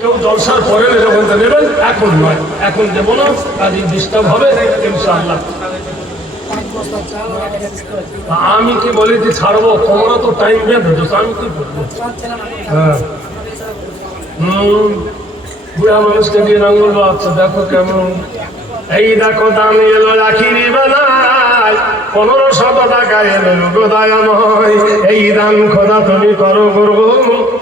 কেউ জলসার পরে যখন নেবেন, এখন নয়, এখন দেবো না, কাজে ডিস্টার্ব হবে ইনশাআল্লাহ। আমি কি বলি যে ছাড়বো, তোমরা তো টাইম বেঁধে তো, আমি কি বলবো? হ্যাঁ, বুড়া মানুষকে দিয়ে আঙুল বাচ্চা দেখো কেমন। এই দেখো দাম এলো রাখিরি বেলায়, 1500 টাকা এলো গোদায়াময়। এই দান খোদা তুমি করো করবো,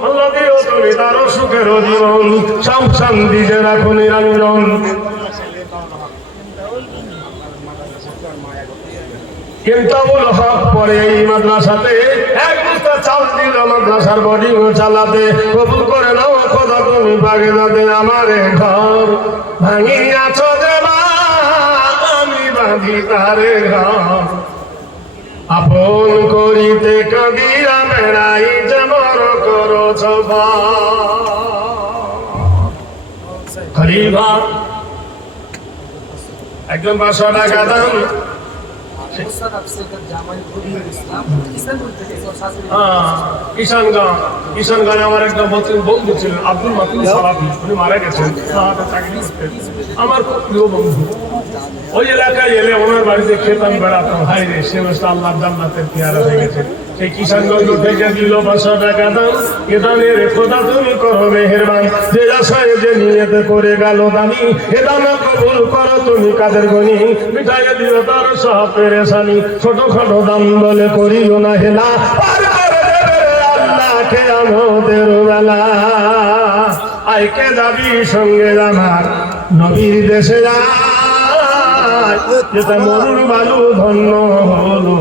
আল্লাহ দিও তুমি তারও সুখের জীবন, সব শান্তি যে রাখো নিরঞ্জন। কিন্তাবুল হক পরে এই মাদ্রাসাতে এক বস্তা চাল দিল মাদ্রাসার বোর্ডিং চালাতে। কবুল করে নাও খোদা তুমি বাগে যাতে আমার ঘর ভাঙিয়াছ যে মা, আমি বাঁধি তারে ঘর। আপন করিতে কবিরা বেড়াই যেমন করো ছবা। খলিফা একজন 500 টাকা দাম, কিষানগঞ্জ আমার একটা বন্ধু ছিলেন আব্দুল মাতিন সালাফি, উনি মারা গেছেন, আমার খুব প্রিয় বন্ধু। ওই এলাকায় এলে ওনার বাড়িতে খেতাম, বেড়াতাম, হাই রে সে আল্লাহ জান্নাতের পেয়ারা হয়ে গেছে। সেই কিষানগঞ্জ থেকে দিল 500 টাকা দাম, এদানের খোদা তুমি করো মেহেরবান, যে আশায় যে নিয়তে করে গেল দানি, এদানা কবুল করো তুমি কাদের গনি, মিঠাই দিও তার সব পেরেশানি। ছোটখাটো দাম বলে করিও না হেলা, পার করে দেবে আল্লাহকে আমাদের বেলা। আইকে যাবি সঙ্গে আমার নবীর দেশে যায়, যেটা মরুর বালু ধন্য হলো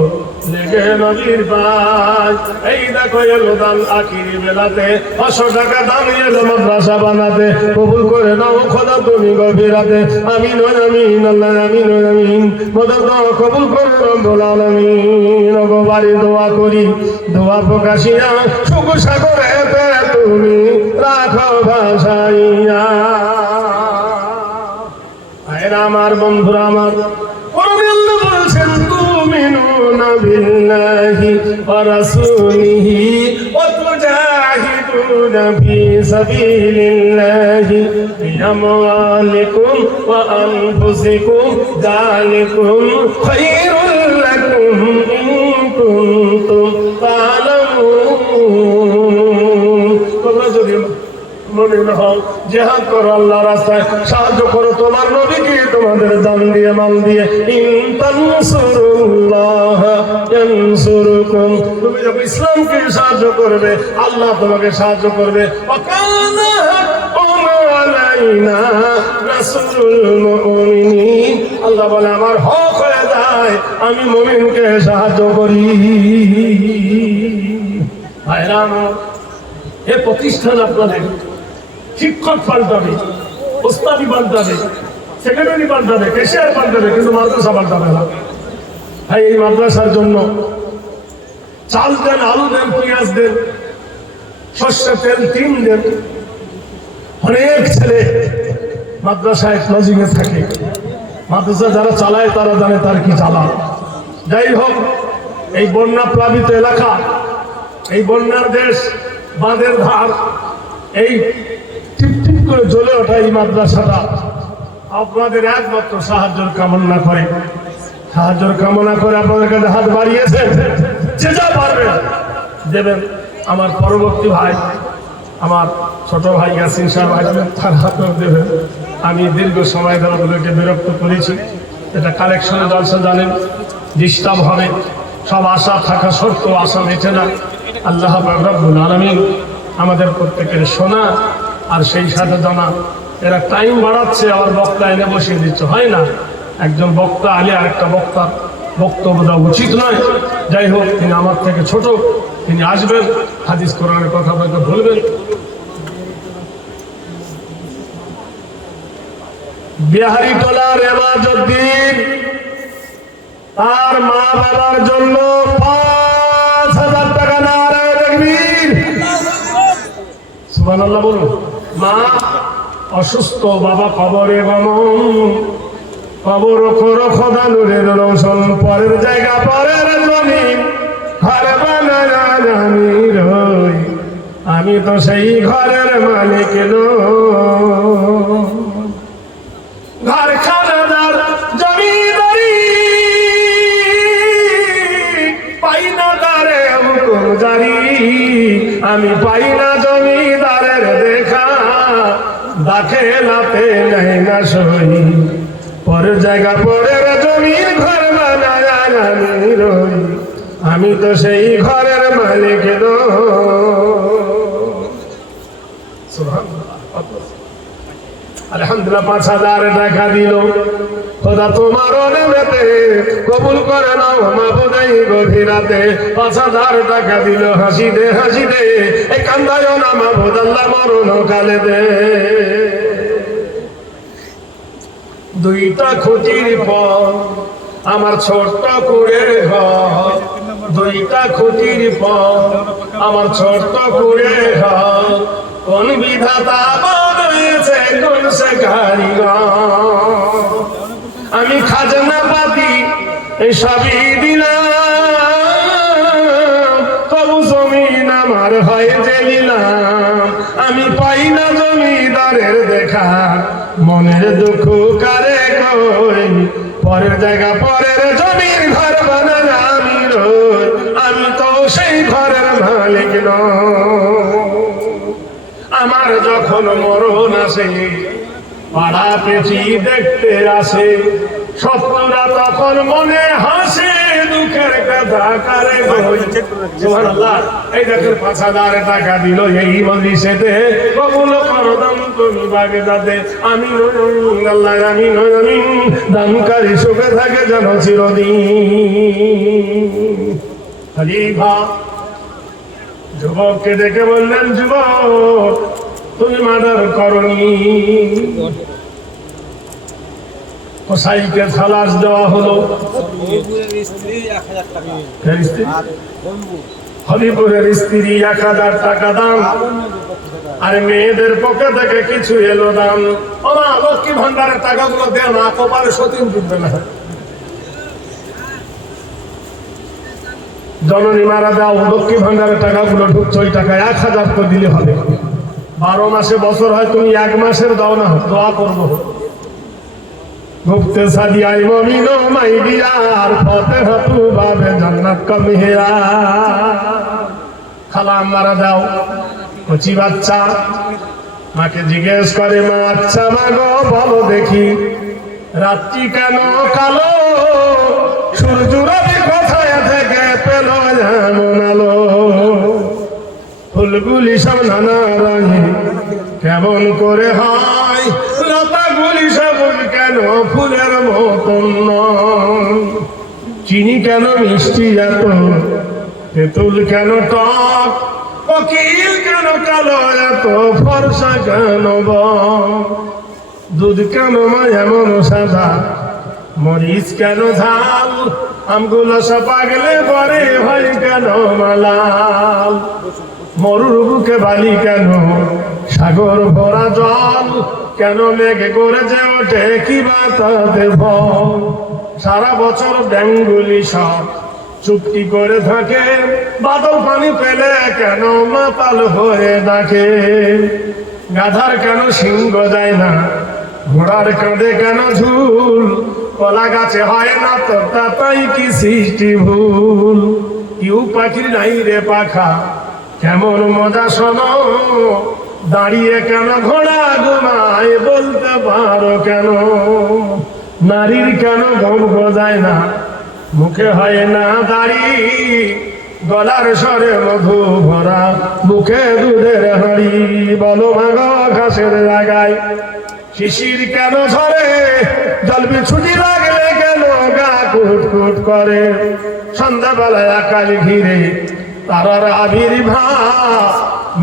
লেগে নদীর পাশ। এই দেখো এলো দান আখিরি বেলাতে, 500 টাকা দাম এলো মাদ্রাসা বানাতে। কবুল করে নাও খোদা তুমি গভীরাতে, আমিন আমিন আল্লাহ আমিন আমিন। মদদ কবুল করে রব্বুল আলামিন। গো বাড়ি দোয়া করি, দোয়া প্রকাশিয়া সুখ সাগরেতে তুমি রাখো ভাসাইয়া। আয়ের আমার বন্ধুরা আমার, আল্লাহ বলছেন তুমিনুনা বিল্লাহি ওয়া রাসূলিহি ওয়া তুজাহিদুনা ফি সাবিলিল্লাহি বিআমওয়ালিকুম ওয়া আনফুসিকুম, যালিকুম খায়রুল লাকুম ইন কুনতুম তা'লামুন। তোমরা যদি মুমিন হও, জিহাদ করো আল্লাহর রাস্তায়, সাহায্য করো তোমার নবীকে তোমাদের জান দিয়ে মাল দিয়ে। ইন তানসুরুল্লাহ ইয়ানসুরকুম, তুমি যখন ইসলামকে সাহায্য করবে আল্লাহ তোমাকে সাহায্য করবে। ওয়া কানা হাক্কান আলাইনা নাসরুল মুমিনিন, আল্লাহ বলে আমার হক হয়ে যায় আমি মুমিনকে সাহায্য করি। ভাইরা আমার, এ প্রতিষ্ঠান আপনাদের শিক্ষক পাল্টাবে, ওস্তাদি পাল্টাবে, সেক্রেটারি পাল্টাবে, ক্যাশিয়ার পাল্টাবে, কিন্তু মাদ্রাসা পাল্টাবে না। ভাই এই মাদ্রাসার জন্য চাল দেন, আলু দেন, পেঁয়াজ দেন, সর্ষে তেল, টিন দেন। অনেক ছেলে মাদ্রাসায় ক্লোজিংয়ে থাকে, মাদ্রাসা যারা চালায় তারা জানে তার কি চালা। যাই হোক, এই বন্যা প্লাবিত এলাকা, এই বন্যার দেশ, বাঁধের ধার, এই টিপ করে জ্বলে ওঠা এই মাদ্রাসাটা আপনাদের একমাত্র সাহায্যের কামনা করে, সাহায্যের কামনা করে আপনাদের কাছে হাত বাড়িয়েছেন। যে যা পারবেন দেবেন। আমার পরবর্তী ভাই, আমার ছোট ভাই ইয়াসিন সাহেব আসবেন, তার হাতেও দেবেন। আমি দীর্ঘ সময় ধরে ওদেরকে বিরক্ত করেছি, এটা কালেকশনে জলসা জানেন, ডিস্টার্ব হবে, সব আশা থাকা সত্ত্বেও আশা মেটে না। আল্লাহ রাব্বুল আলামিন আমাদের প্রত্যেকের শোনা আর সেই সাথে জানা। এরা টাইম বাড়াচ্ছে, আবার বক্তা এনে বসিয়ে দিচ্ছে, হয় না? একজন বক্তা আলে আরেকটা বক্তার বক্তব্য দেওয়া উচিত নয়। যাই হোক, তিনি আমার থেকে ছোট, তিনি আসবেন, হাদিস কোরআনের কথা বলতে বলবেন। বিহারি টোলার এমাজউদ্দিন তার মা বাবার জন্য 5000 টাকা নারায়ে তাকবীর, সুবহানাল্লাহ বলুন। মা অসুস্থ, বাবা কবরে গমন, কবর করো খোদা নূরের রোশন, পরের জায়গা পরের জমিন, ঘর বানায় আমি রই, আমি তো সেই ঘরের মালিক ঘর খানাদার জমিদারি পাই না তারে হুকুম জারি আমি পাই না জমিদারের দেখা দাখেলাতে নেই না সই পরের জায়গা পরের জমির ঘর বানায় আমি রই আমি তো সেই ঘরের মালিক আলহামদুলিল্লাহ 5,000 টাকা দিল খোদা তোমার নেমেতে কবুল করে নাও মাবুদাই গভীরাতে 5,000 টাকা দিল হাসি দে এই কান্দায় না মাবুদ আল্লাহ মরণ কালে দে দুইটা খুঁটির পর আমার ছোট্ট কুড়ের ঘর দুইটা খুঁটির পর আমার ছোট্ট কুড়ের ঘর কোন বিধাতা বানিয়েছে কোন সে কারিগর আমি খাজনা পাতি সবই দিলাম তবু জমিন আমার হয় যে নিলাম আমি পাই না জমিদারের দেখা মনের দুঃখ কারে কই পরের জায়গা পরের জমির ঘর বানায় আমি রই আমি তো সেই ঘরের মালিক আমার যখন মরণ আসে পাড়া পেঁচি দেখতে আসে শত্রুরা তখন মনে হাসে দুঃখের কথা কারে সুবহানাল্লাহ এই দেখেন 5,000 টাকা দিল এই মজলিসেতে কবুল করো দান তুমি বাগে যাতে আমি আল্লাহ আমি দানকারী সুখে থাকে যেন চিরদিন খলিফা যুবককে দেখে বললেন যুবক তুমি মার্ডার করনি কসাইকে খালাস দেওয়া হলো হরিপুরের স্ত্রী 1,000 টাকা দাম আর মেয়েদের পক্ষে থেকে কিছু এলো দাম ওমা লক্ষ্মী ভান্ডারের টাকাগুলো দেয় না কপালে সতীন ডুববে না জননী মারা দাও লক্ষ্মী ভান্ডারের টাকাগুলো ঢুকছে ওই টাকা 1,000 তো দিলে হবে 12 মাসে বছর হয় তুমি 1 মাসের দাও না দোয়া করবো মুক্তে সাদিয়াই মমিনো মাই দিয়ার ফাতিহা তু বাবে জান্নাত কা মেহরা খালা মারা দাও কচি বাচ্চা মাকে জিজ্ঞেস করে মা আচ্ছা মা গো বলো দেখি রাত্রি কেন কালো সূর্য রবি কোথায় থেকে পেল এমন আলো ফুলগুলি সব নানা রঙে কেমন করে হয় লতাগুলি সবুজ কেন ফুলের মতন নয় চিনি কেন মিষ্টি এত তেঁতুল কেন টক কোকিল কেন কালো এত ফর্সা কেন দুধ কেন মা এমন সাদা মরিচ কেন ঝাল আমগুলো সব পাগলে পরে হয় কেন মালাল মরুর বুকে বালি কেন সাগর ভরা জল কেন মেঘে করে যে ওঠে কি বাতাতে ফল সারা বছর ব্যাঙ্গুলি সব চুপটি করে থাকে বাদল পানি পেলে কেন মাতাল হয়ে ডাকে গাধার কেন সিংহ যায় না ঘোড়ার কাঁধে কেন ঝুল কলা গাছে হয় না তো তাই কি সৃষ্টি ভুল ইউ পাখির নাই রে পাখা কেমন মজা শোনো দাঁড়িয়ে কেন ঘোড়া ঘুমায় বলতে পারো কেন নারীর কেন গম গজায় না মুখে হয় না দাড়ি গলার স্বরে মধু ভরা মুখে দুধের হাঁড়ি বলো ভাগো ঘাসের জায়গায় শিশির কেন ঝরে জল বিছুটি লাগলে কেন গা কুট করে সন্ধ্যাবেলায় আকাশ ঘিরে তারার আবির্ভাব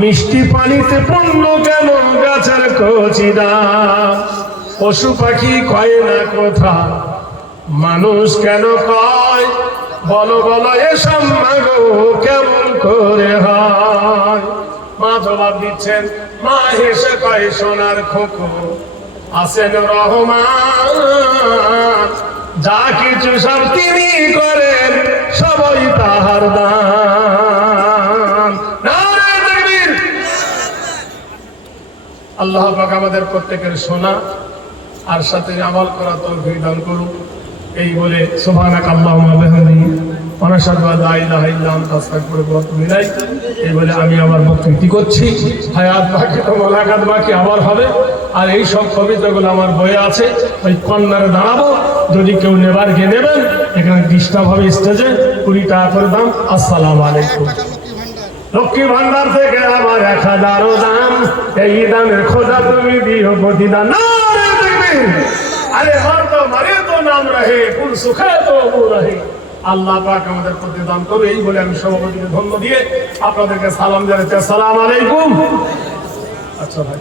মিষ্টি পানিতে পূর্ণ কেন গাছের কচিরা পশু পাখি কয় না কথা মানুষ কেন কয় বলো বলো এসব মাগো কেমন করে হয় মা জবাব দিচ্ছেন মা হেসে কয় সোনার খোকো আছেন রহমান যা কিছু সব তিনি করেন সবই তাহার দান নারে তাকবীর আল্লাহ পাক আমাদের প্রত্যেকের শোনা আর সাথে আমল করা তৌফিক দান করুন। এই বলে সুবহানাকা আল্লাহুম্মা ওয়া বিহামদিহি ওয়া নাশহাদু আল্লা ইলাহা ইল্লা আনতা আস্তাগফিরুকা ওয়া আতুবু ইলাইক। এই বলে আমি আমার বক্তব্য করছি। হায়াত বাকি তো মোলাকাত বাকি আবার হবে। আর এই সব কবিতাগুলো আমার বইয়ে আছে, ওই কর্নারে দাঁড়াবো, যদি কেউ নেবার গিয়ে নেবেন। এখানে ডিস্টার্ব হবে স্টেজে, 20 টাকা করে দাম। আসসালামু আলাইকুম। লক্ষ্মী ভান্ডার থেকে আমার 1000 দাম, এই দামের খোদা তুমি দিও প্রতিদান। আরে মারে তো নাম রহে, কুল সুখে তো ও রহে। আল্লাহ পাক আমাদের প্রতিদান করবে। এই বলে আমি সভাপতিকে ধন্য দিয়ে আপনাদেরকে সালাম জানাচ্ছি। আসসালামু আলাইকুম। আচ্ছা ভাই।